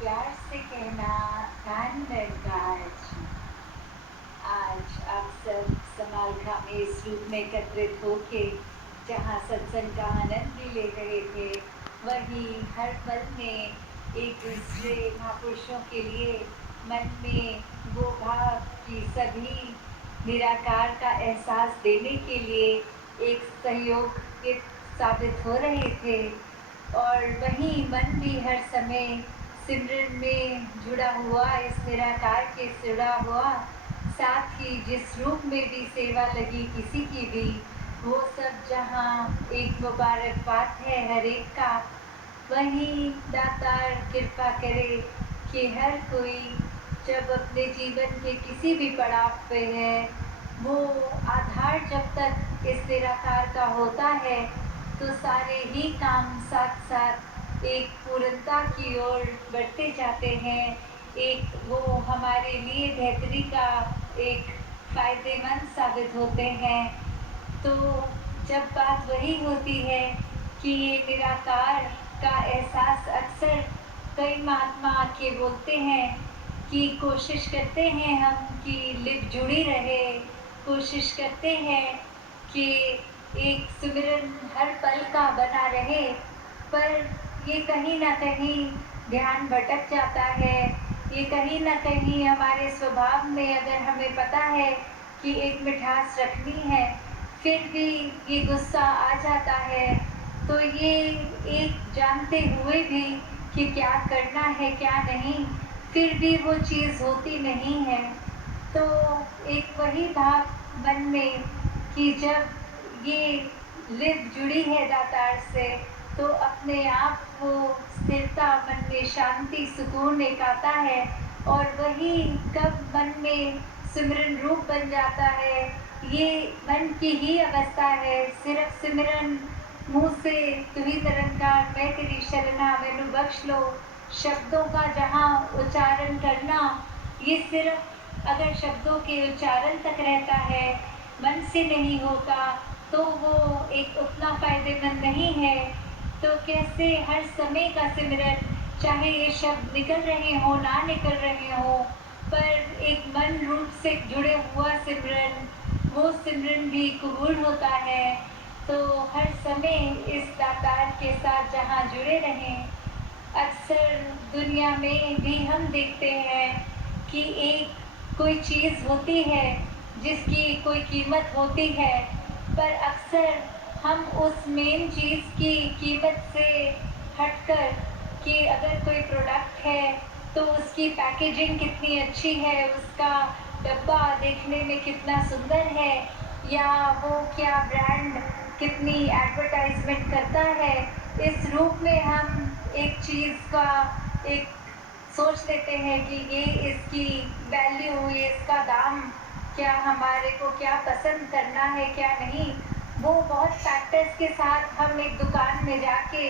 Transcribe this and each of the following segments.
प्यार से कहना कान आज आज आप सब समाल में इस रूप में एकत्रित होके जहाँ सत्संग का आनंद भी ले रहे थे, वहीं हर पल में एक दूसरे महापुरुषों के लिए मन में वो भाव कि सभी निराकार का एहसास देने के लिए एक सहयोग के साबित हो रहे थे। और वहीं मन भी हर समय सिमरन में जुड़ा हुआ, इस निराकार के जुड़ा हुआ, साथ ही जिस रूप में भी सेवा लगी किसी की भी, वो सब जहाँ एक मुबारक बात है हर एक का। वहीं दातार कृपा करे कि हर कोई जब अपने जीवन के किसी भी पड़ाव पे है, वो आधार जब तक इस निराकार का होता है, तो सारे ही काम साथ साथ एक पूर्णता की ओर बढ़ते जाते हैं। एक वो हमारे लिए बेहतरी का एक फ़ायदेमंद साबित होते हैं। तो जब बात वही होती है कि ये निराकार का एहसास अक्सर कई महात्मा आके बोलते हैं कि कोशिश करते हैं हम कि लिप जुड़ी रहे, कोशिश करते हैं कि एक सिमरन हर पल का बना रहे, पर ये कहीं न कहीं ध्यान भटक जाता है। ये कहीं न कहीं हमारे स्वभाव में अगर हमें पता है कि एक मिठास रखनी है, फिर भी ये गुस्सा आ जाता है। तो ये एक जानते हुए भी कि क्या करना है क्या नहीं, फिर भी वो चीज़ होती नहीं है। तो एक वही भाव मन में कि जब ये लिव जुड़ी है दातार से, तो अपने आप वो स्थिरता मन में, शांति सुकून एक आता है। और वही कब मन में सिमरन रूप बन जाता है, ये मन की ही अवस्था है। सिर्फ सिमरन मुँह से तू ही निरंकार मैं तेरी शरणा मैनू बख्श लो, शब्दों का जहाँ उच्चारण करना, ये सिर्फ अगर शब्दों के उच्चारण तक रहता है, मन से नहीं होता, तो वो एक उतना फ़ायदेमंद नहीं है। तो कैसे हर समय का सिमरन, चाहे ये शब्द निकल रहे हों ना निकल रहे हों, पर एक मन रूप से जुड़े हुआ सिमरन, वो सिमरन भी कबूल होता है। तो हर समय इस दातार के साथ जहाँ जुड़े रहें। अक्सर दुनिया में भी हम देखते हैं कि एक कोई चीज़ होती है जिसकी कोई कीमत होती है, पर अक्सर हम उस मेन चीज़ की कीमत से हटकर कि अगर कोई प्रोडक्ट है तो उसकी पैकेजिंग कितनी अच्छी है, उसका डब्बा देखने में कितना सुंदर है, या वो क्या ब्रांड कितनी एडवर्टाइजमेंट करता है, इस रूप में हम एक चीज़ का एक सोच लेते हैं कि ये इसकी वैल्यू, ये इसका दाम, क्या हमारे को क्या पसंद करना है क्या नहीं। वो बहुत फैक्टर्स के साथ हम एक दुकान में जाके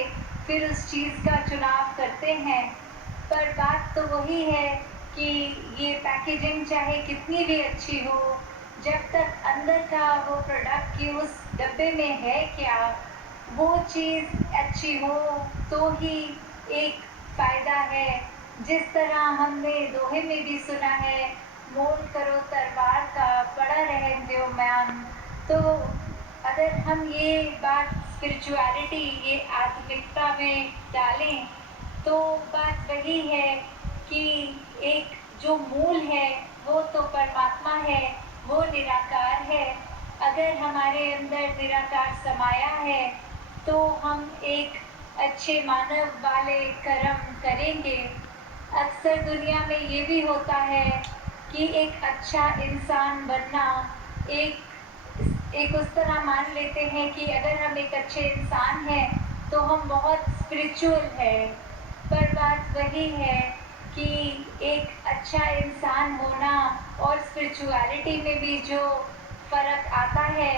फिर उस चीज़ का चुनाव करते हैं। पर बात तो वही है कि ये पैकेजिंग चाहे कितनी भी अच्छी हो, जब तक अंदर का वो प्रोडक्ट की उस डब्बे में है क्या, वो चीज़ अच्छी हो तो ही एक फ़ायदा है। जिस तरह हमने दोहे में भी सुना है, मोल करो तरवार का बड़ा रहन दो म्यान। तो अगर हम ये बात स्पिरिचुअलिटी, ये आत्मिकता में डालें, तो बात वही है कि एक जो मूल है वो तो परमात्मा है, वो निराकार है। अगर हमारे अंदर निराकार समाया है, तो हम एक अच्छे मानव वाले कर्म करेंगे। अक्सर दुनिया में ये भी होता है कि एक अच्छा इंसान बनना एक एक उस तरह मान लेते हैं कि अगर हम एक अच्छे इंसान हैं, तो हम बहुत स्पिरिचुअल हैं। पर बात वही है कि एक अच्छा इंसान होना और स्पिरिचुअलिटी में भी जो फ़र्क आता है,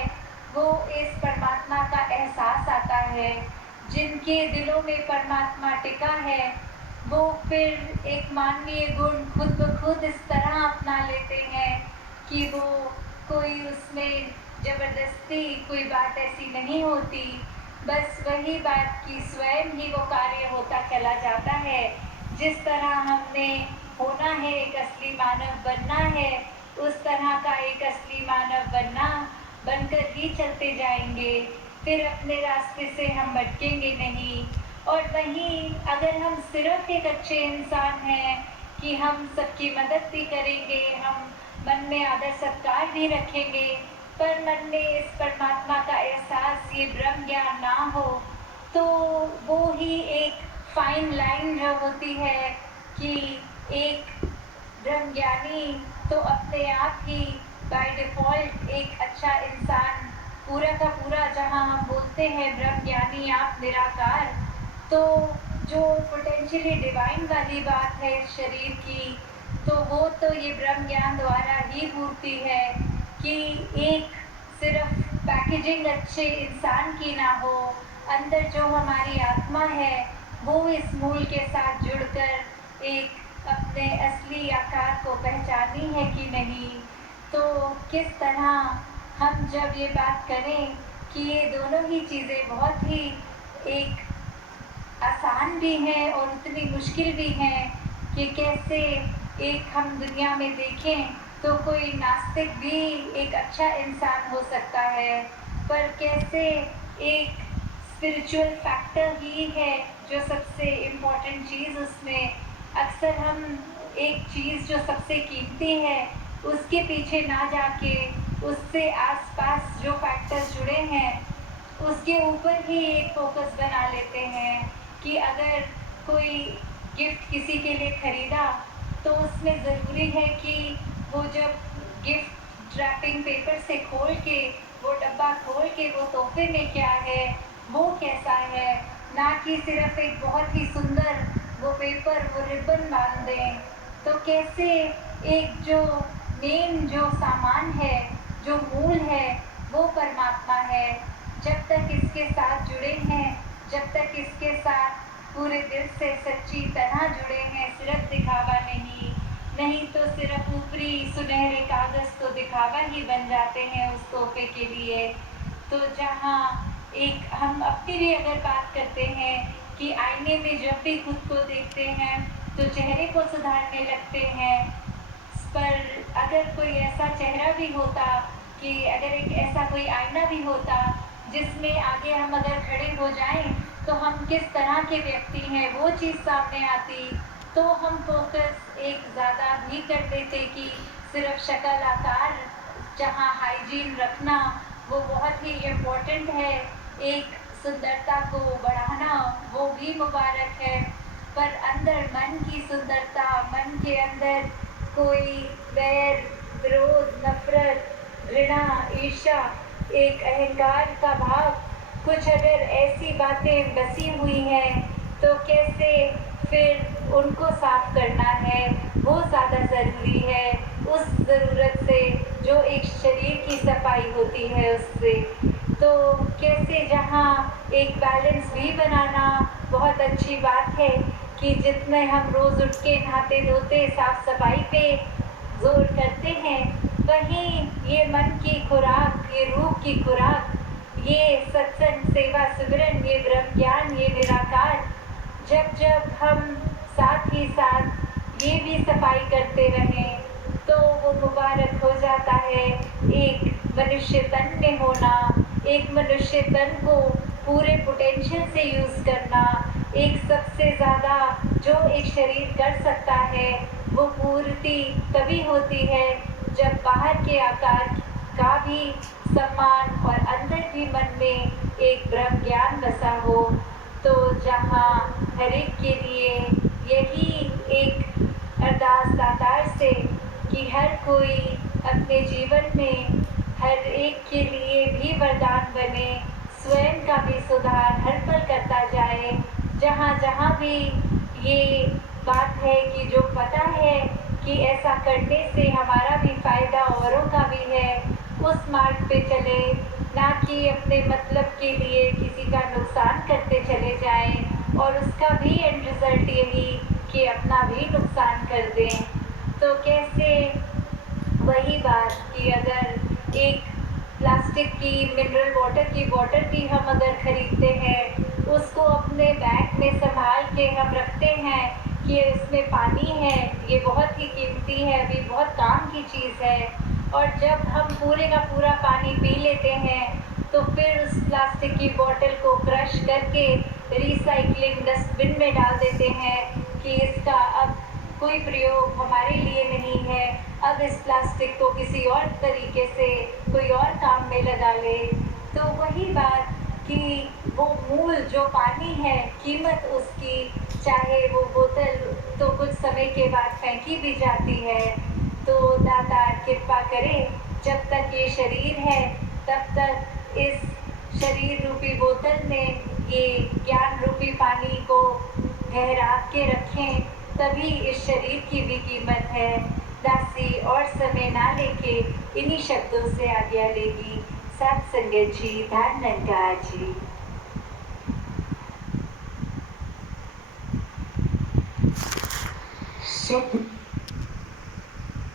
वो इस परमात्मा का एहसास आता है। जिनके दिलों में परमात्मा टिका है, वो फिर एक मानवीय गुण खुद ब खुद इस तरह अपना लेते हैं कि वो कोई उसमें ज़बरदस्ती कोई बात ऐसी नहीं होती। बस वही बात कि स्वयं ही वो कार्य होता चला जाता है। जिस तरह हमने होना है, एक असली मानव बनना है, उस तरह का एक असली मानव बनकर ही चलते जाएंगे। फिर अपने रास्ते से हम भटकेंगे नहीं। और वहीं अगर हम सिर्फ एक अच्छे इंसान हैं कि हम सबकी मदद भी करेंगे, हम मन में आदर सत्कार भी रखेंगे, पर मन में इस परमात्मा का एहसास, ये ब्रह्म ज्ञान ना हो, तो वो ही एक फाइन लाइन जो होती है कि एक ब्रह्मज्ञानी तो अपने आप ही बाय डिफ़ॉल्ट एक अच्छा इंसान, पूरा का पूरा, जहाँ हम बोलते हैं ब्रह्मज्ञानी आप निराकार, तो जो पोटेंशियली डिवाइन वाली बात है इस शरीर की, तो वो तो ये ब्रह्म ज्ञान द्वारा ही पूर्ति है कि एक सिर्फ पैकेजिंग अच्छे इंसान की ना हो, अंदर जो हमारी आत्मा है वो इस मूल के साथ जुड़कर एक अपने असली आकार को पहचानी है कि नहीं। तो किस तरह हम जब ये बात करें कि ये दोनों ही चीज़ें बहुत ही एक आसान भी हैं और उतनी मुश्किल भी हैं कि कैसे एक हम दुनिया में देखें तो कोई नास्तिक भी एक अच्छा इंसान हो सकता है, पर कैसे एक स्पिरिचुअल फैक्टर ही है जो सबसे इम्पोर्टेंट चीज़ उसमें। अक्सर हम एक चीज़ जो सबसे कीमती है उसके पीछे ना जाके उससे आसपास जो फैक्टर्स जुड़े हैं उसके ऊपर ही एक फोकस बना लेते हैं कि अगर कोई गिफ्ट किसी के लिए खरीदा तो उसमें ज़रूरी है कि वो जब गिफ्ट रैपिंग पेपर से खोल के, वो डब्बा खोल के वो तोहफे में क्या है, वो कैसा है, ना कि सिर्फ एक बहुत ही सुंदर वो पेपर, वो रिबन बांध दें। तो कैसे एक जो मेन जो सामान है, जो मूल है, वो परमात्मा है। जब तक इसके साथ जुड़े हैं, जब तक इसके साथ पूरे दिल से सच्ची तरह जुड़े हैं, सिर्फ दिखावा नहीं तो सिर्फ ऊपरी सुनहरे कागज़ तो दिखावा ही बन जाते हैं उस तोहफे के लिए। तो जहाँ एक हम अपनी भी अगर बात करते हैं कि आईने में जब भी खुद को देखते हैं तो चेहरे को सुधारने लगते हैं, पर अगर कोई ऐसा चेहरा भी होता कि अगर एक ऐसा कोई आईना भी होता जिसमें आगे हम अगर खड़े हो जाएं तो हम किस तरह के व्यक्ति हैं वो चीज़ सामने आती, तो हम फोकस एक ज़्यादा भी कर देते कि सिर्फ शक्ल आकार, जहाँ हाइजीन रखना वो बहुत ही इम्पोर्टेंट है, एक सुंदरता को बढ़ाना वो भी मुबारक है, पर अंदर मन की सुंदरता, मन के अंदर कोई वैर, विरोध, नफरत, घृणा, ईर्ष्या, एक अहंकार का भाव, कुछ अगर ऐसी बातें बसी हुई हैं तो कैसे फिर उनको साफ करना है, वो ज़्यादा ज़रूरी है उस ज़रूरत से जो एक शरीर की सफाई होती है उससे। तो कैसे जहाँ एक बैलेंस भी बनाना बहुत अच्छी बात है कि जितने हम रोज़ उठ के नहाते धोते साफ सफाई पे जोर करते हैं, वहीं ये मन की खुराक, ये रूह की खुराक, ये सत्संग, सेवा, सिमरन, ये ब्रह्म ज्ञान, ये निराकार, जब जब हम साथ ही साथ ये भी सफाई करते रहें तो वो मुबारक हो जाता है एक मनुष्य तन में होना, एक मनुष्य तन को पूरे पोटेंशियल से यूज़ करना। एक सबसे ज़्यादा जो एक शरीर कर सकता है वो पूर्ति तभी होती है जब बाहर के आकार का भी सम्मान और अंदर भी मन में एक ब्रह्म ज्ञान बसा हो। तो जहाँ हर एक के लिए यही एक अरदास दातार से कि हर कोई अपने जीवन में हर एक के लिए भी वरदान बने, स्वयं का भी सुधार हर पल करता जाए। जहाँ जहाँ भी ये बात है कि जो पता है कि ऐसा करने से हमारा भी फ़ायदा औरों का भी है, उस मार्ग पे चले, ना कि अपने मतलब के लिए किसी का नुकसान करते चले जाएं और उसका भी एंड रिज़ल्ट यही कि अपना भी नुकसान कर दें। तो कैसे वही बात कि अगर एक प्लास्टिक की मिनरल वाटर की बॉटल भी हम अगर ख़रीदते हैं, उसको अपने बैग में संभाल के हम रखते हैं कि इसमें पानी है, ये बहुत ही कीमती है, अभी बहुत काम की चीज़ है। और जब हम पूरे का पूरा पानी पी लेते हैं, तो फिर उस प्लास्टिक की बॉटल को क्रश करके रिसाइक्लिंग डस्टबिन में डाल देते हैं कि इसका अब कोई प्रयोग हमारे लिए नहीं है, अब इस प्लास्टिक को किसी और तरीके से कोई और काम में लगा ले। तो वही बात कि वो मूल जो पानी है, कीमत उसकी, चाहे वो बोतल तो कुछ समय के बाद फेंकी भी जाती है। तो दाता कृपा करे, जब तक ये शरीर है तब तक इस शरीर रूपी बोतल में ये ज्ञान रूपी पानी को ठहरा के रखें, तभी इस शरीर की भी कीमत है। दासी और समय ना लेके इन्हीं शब्दों से आज्ञा लेगी। सत संगत जी, धन निरंकार जी। सब